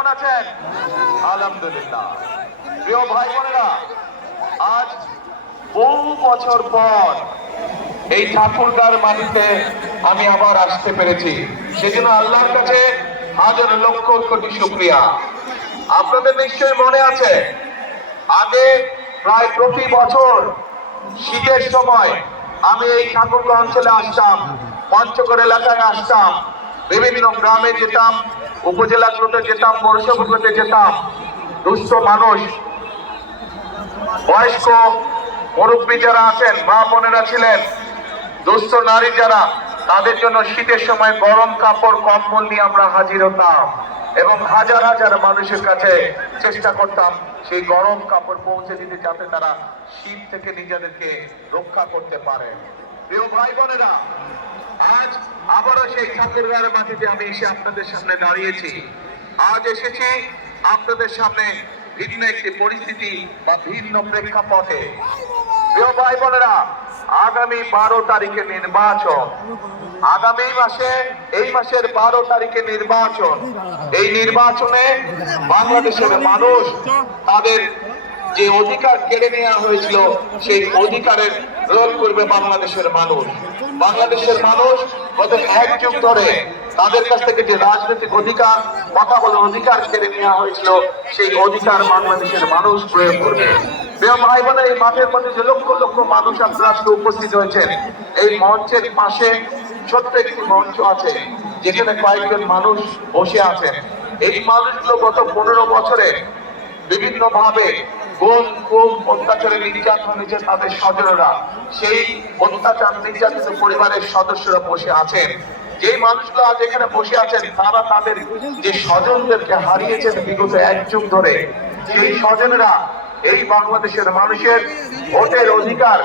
কেমন আছেন? আলহামদুলিল্লাহ। প্রিয় ভাই বোনেরা, আজ বহু বছর পর এই ঠাকুরগাঁর মাটিতে আমি আবার আসতে পেরেছি, সেজন্য আল্লাহর কাছে হাজার লক্ষ কোটি শুকরিয়া। আপনাদের নিশ্চয়ই মনে আছে, আগে প্রায় প্রতি বছর শীতের সময় আমি এই ঠাকুরগাঁও অঞ্চলে আসতাম, পঞ্চগড় এলাকায় আসতাম, বিভিন্ন গ্রামে যেতাম, উপজেলাগুলোতে যেতাম, পৌরসভাগুলোতে যেতাম। দুস্থ মানুষ, বয়স্ক মুরব্বী যারা আছেন, মা বোনেরা ছিলেন, দুস্থ নারী যারা, তাদের জন্য শীতের সময় গরম কাপড় কম্বল নিয়ে আমরা হাজির হতাম এবং হাজার হাজার মানুষের কাছে চেষ্টা করতাম সেই গরম কাপড় পৌঁছে দিতে, যাতে তারা শীত থেকে নিজেদেরকে রক্ষা করতে পারে। প্রিয় ভাই বোনেরা, আজ আবারও সেই ঠাকুরগাঁর মাটিতে আমি এসে আপনাদের সামনে দাঁড়িয়েছি। আজ এসেছি আপনাদের সামনে ভিন্ন একটি পরিস্থিতি বা ভিন্ন প্রেক্ষাপটে। প্রিয় ভাই বোনেরা, আগামী 12 তারিখে নির্বাচন, আগামী মাসে, এই মাসের 12 তারিখে নির্বাচন। এই নির্বাচনে বাংলাদেশের মানুষ তাদের যে অধিকার কেড়ে নেওয়া হয়েছিল, সেই অধিকারের প্রয়োগ করবে বাংলাদেশের মানুষ। বাংলাদেশের মানুষ গত 1 যুগ ধরে তাদের কাছ থেকে যে রাজনৈতিক অধিকার, কথা বলার অধিকার কেড়ে নেওয়া হয়েছিল, সেই অধিকার বাংলাদেশের মানুষ প্রয়োগ করবে। প্রিয় ভাই বোনেরা, এই মাঠের মধ্যে যে লক্ষ লক্ষ মানুষ আপনারা উপস্থিত হয়েছেন, এই মঞ্চের পাশে ছোট্ট একটি মঞ্চ আছে, যেখানে কয়েকজন মানুষ বসে আছেন। এই মানুষগুলো গত 15 বছরে বিভিন্ন ভাবে গুম খুন অত্যাচারে নির্যাতন হয়েছে তাদের স্বজনরা, সেই অত্যাচার নির্যাতিত পরিবারের সদস্যরা বসে আছেন। যে মানুষগুলো আজ এখানে বসে আছেন, তারা তাদের যে স্বজনদেরকে হারিয়েছেন বিগত 1 যুগ ধরে, সেই স্বজনরা এই বাংলাদেশের মানুষের ভোটের অধিকার